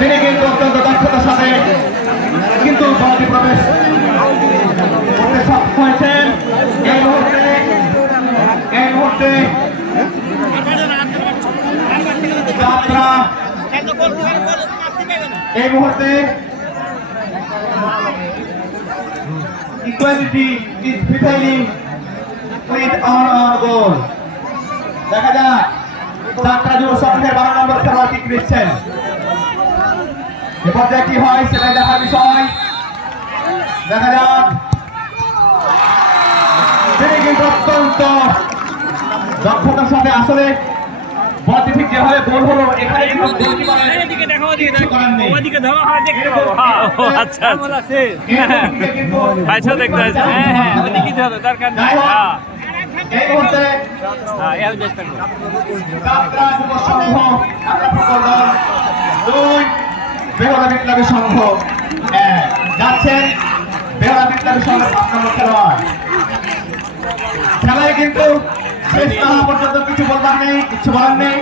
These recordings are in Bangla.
তিনি কিন্তু অত্যন্ত দক্ষতার সাথে কিন্তু বলটি প্রবেশ করতে সক্ষম হয়েছেন। এই মুহূর্তে যাত্রা এই মুহূর্তে equality is prevailing with our goal. দেখা যাক যাত্রা যুব সংঘের 12 নম্বর খেলোয়াড় কি দিচ্ছেন, এ পর্যায়ে কি হয় সেটাই দেখার বিষয়। দেখা যাক তিনি কিন্তু অত্যন্ত দক্ষতার সাথে আসলে বলটি ঠিক যেভাবে গোল হলো এখানে কিন্তু বিপ্লবী সংঘ যাচ্ছেন বেহুলা বিপ্লবী সংঘের 5 নম্বর খেলোয়াড়। খেলায় কিন্তু শেষ না হওয়া পর্যন্ত কিছু বলবার নেই, কিছু বলার নেই।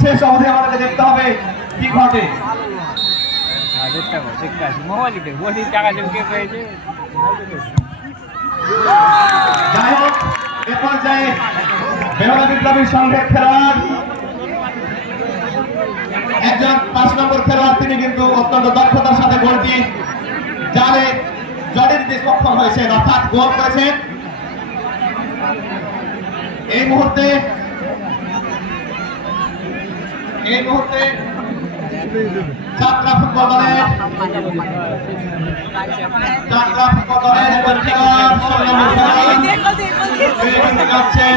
শেষ অবধি আমাদেরকে দেখতে হবে কি ঘটে। যাই হোক এ পর্যায়ে বেহুলা বিপ্লবী সংঘের খেলোয়াড় একজন 5 নম্বর খেলোয়াড়, তিনি কিন্তু অত্যন্ত দক্ষতার সাথে গোলটি জালে দিতে সক্ষম হয়েছেন, অর্থাৎ গোল করেছেন। এই মুহূর্তে যাত্রা ফুটবল দলের যাচ্ছেন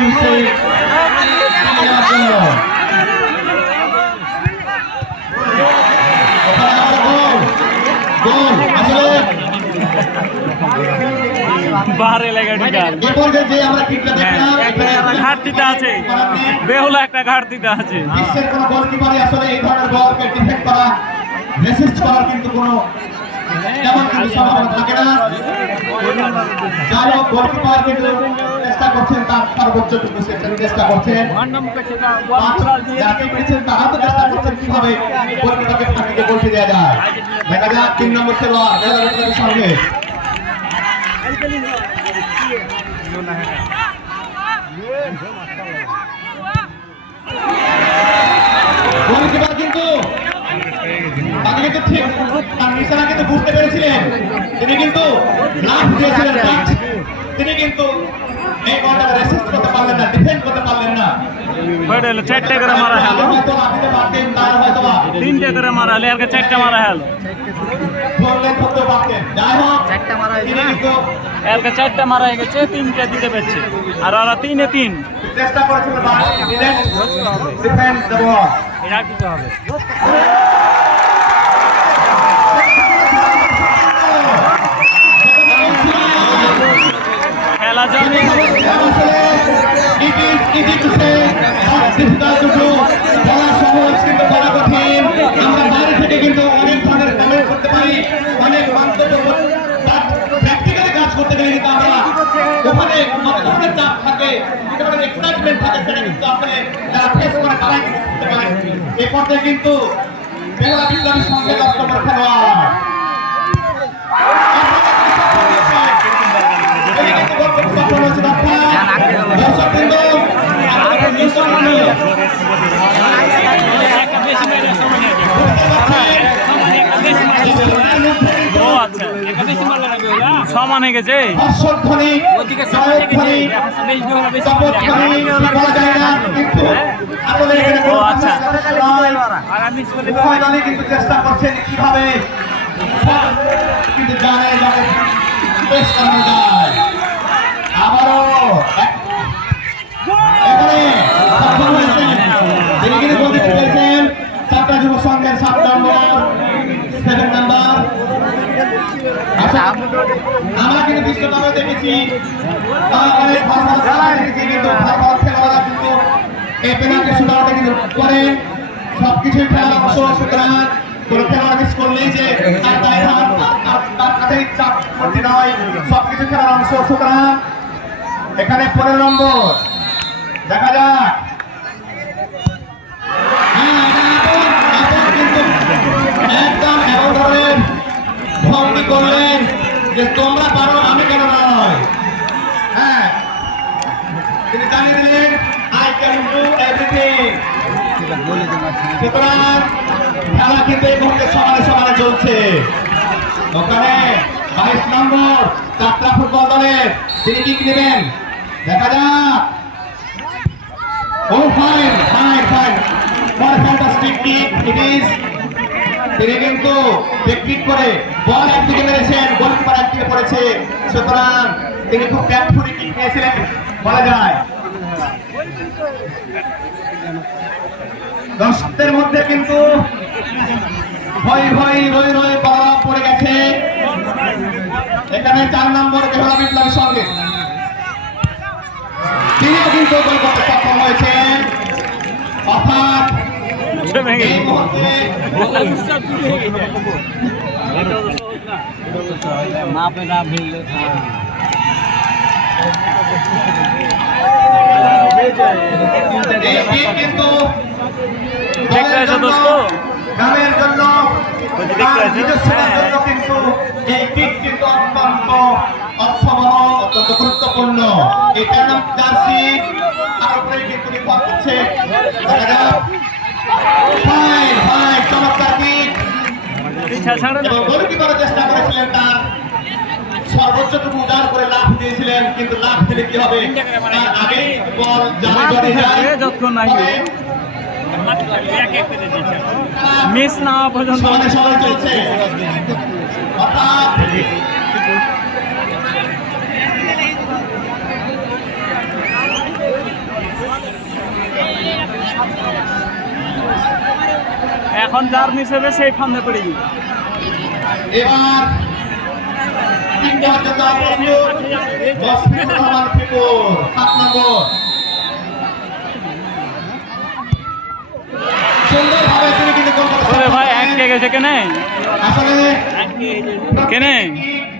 ঘাটতিটা আছে, বেহুলা একটা ঘাটতিটা আছে। বিশ্বের কোন গোলকিপারই আসলে এই ধরনের বলকে ডিফেন্ড করা, রেসিস্ট করার কিন্তু কোনো তেমন কিন্তু সম্ভাবনা থাকে না। যাই হোক গোলকিপার কিন্তু চেষ্টা করছেন, তার সর্বোচ্চটুকু চেষ্টা করছেন, তারা তো চেষ্টা করছেন কিভাবে গোলকিপারকে ফাঁকিতে গোলটি দেওয়া যায়। দেখা যাক 3 নম্বর খেলোয়াড় বেহুলা সঙ্গে গোলকিপার কিন্তু ঠিক তার নিশানা কিন্তু বুঝতে পেরেছিলেন, তিনি কিন্তু লাফ দিয়েছিলেন, তিনি কিন্তু এই বলটাকে রেসিস্ট করতে পারলেন না, ডিফেন্ড করতে পারলেন না। 4টা করে মারা হলো, 3টা করে মারা হলো, আর 4টা মারা হলো, 4টা মারা হয়ে গেছে, 3টা দিতে পারছে, আর ওরা 3-এ 3 চেষ্টা করেছিল, ডিফেন্ড দ্য বল, এটা দিতে হবে। খেলা জমি আমরা বাইরে থেকে কিন্তু অনেক ধরনের কমেন্ট করতে পারি, অনেক মন্তব্য প্র্যাকটিক্যালি কাজ করতে গেলে কিন্তু আমরা ওখানে কত ধরনের চাপ থাকে, কত ধরনের এক্সাইটমেন্ট থাকে, সেটা কিন্তু আসলে যারা ফেস করে তারাই কিন্তু বুঝতে পারে। এই পর্যায়ে কিন্তু বেহুলা বিপ্লবী সংঘের 10 নম্বর খেলোয়াড় সমান হয়ে গেছে, কিন্তু চেষ্টা করছেন কিভাবে কিন্তু জানে বেশ করানো যায়। আবারও এখানে সক্ষম হয়েছেন, তিনি কিন্তু বলতে পেরেছেন যাত্রা যুব সংঘের 7 নম্বর 7 নাম্বার। আমরা কিন্তু বিশ্বকাপে দেখেছি অনেক ভালো ভালো খেলা দেখেছি, কিন্তু ভালো ভালো খেলোয়াড়রা কিন্তু এই পেনাল্টি শুটআউটে কিন্তু করে সবকিছুই খেলার অংশ। সুতরাং কোনো খেলোয়াড় মিস করলেই যে তার দায়ভার তার কাছেই চাপ করতে নয়, সবকিছু খেলার অংশ। সুতরাং এখানে 15 নম্বর দেখা যাক, কিন্তু যে তোমরা পারো আমি কেন নয়। হ্যাঁ, তিনি জানিয়ে দিলেন আই ক্যান ডু এভরিথিং। সুতরাং খেলা কিন্তু এই মুহূর্তে সমানে সমানে চলছে। ওখানে 22 নম্বর যাত্রা ফুটবল দলের তিনি কিক নেবেন, দেখা যাক। Oh fine fine fine, for fantastic kick it is. তিনি কিন্তু টেকনিক করে বল একদিকে মেরেছেন, গোলকিপার একদিকে পড়েছে। সুতরাং তিনি খুব ক্যাপফুলি কিক নিয়েছিলেন বলা যায়। দর্শকদের মধ্যে কিন্তু ভয় ভয় ভয় ভয় বলা পড়ে গেছে। এখানে 4 নম্বর কেবলা বিপ্লবের সঙ্গে তিনিও কিন্তু গোল করতে সক্ষম হয়েছেন। অর্থাৎ এই মুহূর্তে এই টিম কিন্তু দলের জন্য, গ্রামের জন্য, তার নিজস্বতার জন্য কিন্তু এই কিক কিন্তু অত্যন্ত অর্থবহ, অত্যন্ত গুরুত্বপূর্ণ। এই 4 নম্বর জার্সি তার উপরে কিন্তু নির্ভর করছে। দেখা যাক। ফাইন ফাইন, চমৎকার কিক। এবং গোলকিপারের চেষ্টা করেছিলেন, তার সর্বোচ্চটুকু উদার করে লাফ দিয়েছিলেন, কিন্তু লাফ দিলে কি হবে, তার আগে বল জালে জড়ে যায়। মিস না পর্যন্ত সমানে সমানে চলছে। অর্থাৎ এখন যার মিস হবে সেই ফান্দে পড়ে গেল। এবার 3 নম্বর জন্য মসফিকুর রহমান ফিকুর 7 নম্বর সুন্দরভাবে তিনি কিন্তু গোল করতে ভাই এক কে গেছে কেনে আসলে কেনে কিক